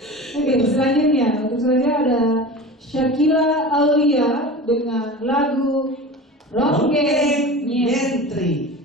Oke, selanjutnya untuk selanjutnya ada Shakila Aulia dengan lagu Ronggeng Nyentri.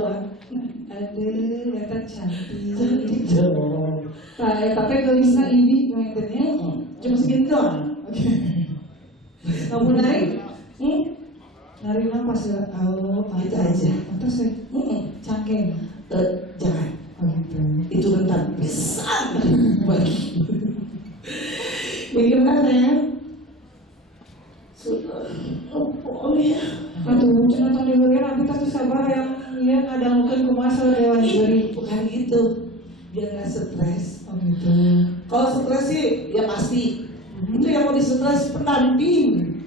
doang. Aduh, eta cantik. Cantik dong. Tapi gak bisa ini mainnya. Cuma segini doang. Oke. Kamu narik? Narik nafas ya. Oh, Itu aja. Atas ya. Cangkeng. Jangan. Oh gitu. Itu rentan besar bagi. Ini mana ya? Sudah. Oh ya. Aduh, cuma tahun diberikan tapi pasti sabar yang ada mungkin kumasal dewan diberi. Bukan gitu. Biar nggak stres. Oh gitu. Kalau stres sih ya pasti. Itu yang mau distres pendamping.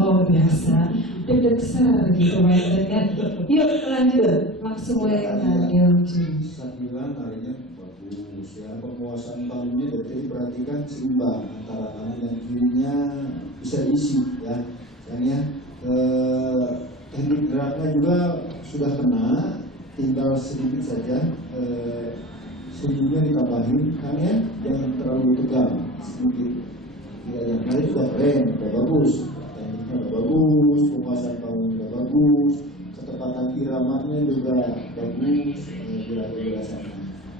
Oh biasa. Deg-deg besar gitu mainnya. Yuk lanjut. Langsung wayangnya Deonci. Sambilan tarinya bagus ya, penguasaan tangannya jadi perhatikan seimbang antara kanan dan kirinya bisa diisi ya. Dan ya teknik geraknya juga sudah kena, tinggal sedikit saja senyumnya ditambahin kan ya, jangan terlalu tegang sedikit. Ya, nah itu udah keren, udah bagus, tekniknya udah bagus, penguasaan tangannya udah bagus, ketepatan iramanya juga bagus, bila sana.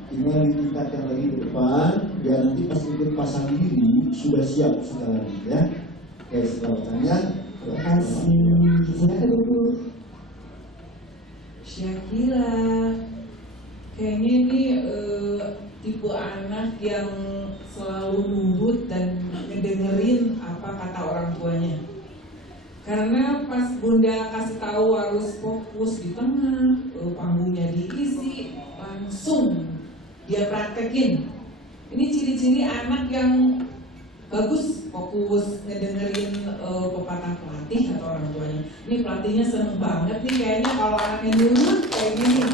Tinggal ditingkatkan lagi ke depan, biar nanti pas ikut pasang diri sudah siap segalanya ya. Oke, selamatnya. Terima kasih. Silakan dulu. Syakila, kayaknya ini tipe anak yang selalu nurut dan ngedengerin apa kata orang tuanya. Karena pas Bunda kasih tahu harus fokus di tengah, panggungnya diisi, langsung dia praktekin. Ini ciri-ciri anak yang bagus, fokus ngedengerin pepatah pelatih atau orang tuanya. Ini pelatihnya seneng banget nih kayaknya kalau anaknya nurut kayak gini,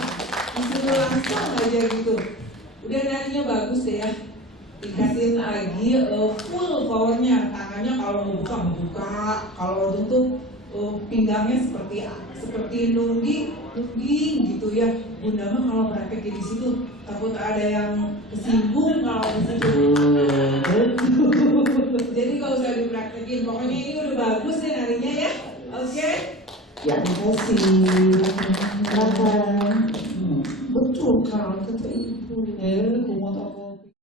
disuruh langsung aja gitu. Udah narinya bagus deh ya. Dikasihin lagi full powernya, tangannya kalau mau buka, kalau tutup pinggangnya seperti nungging gitu ya. Bunda mah kalau praktek di situ takut ada yang kesinggung kalau di situ. Jadi kalau usah dipraktekin, pokoknya ini udah bagus deh narinya ya. Oke? Ya, terima kasih.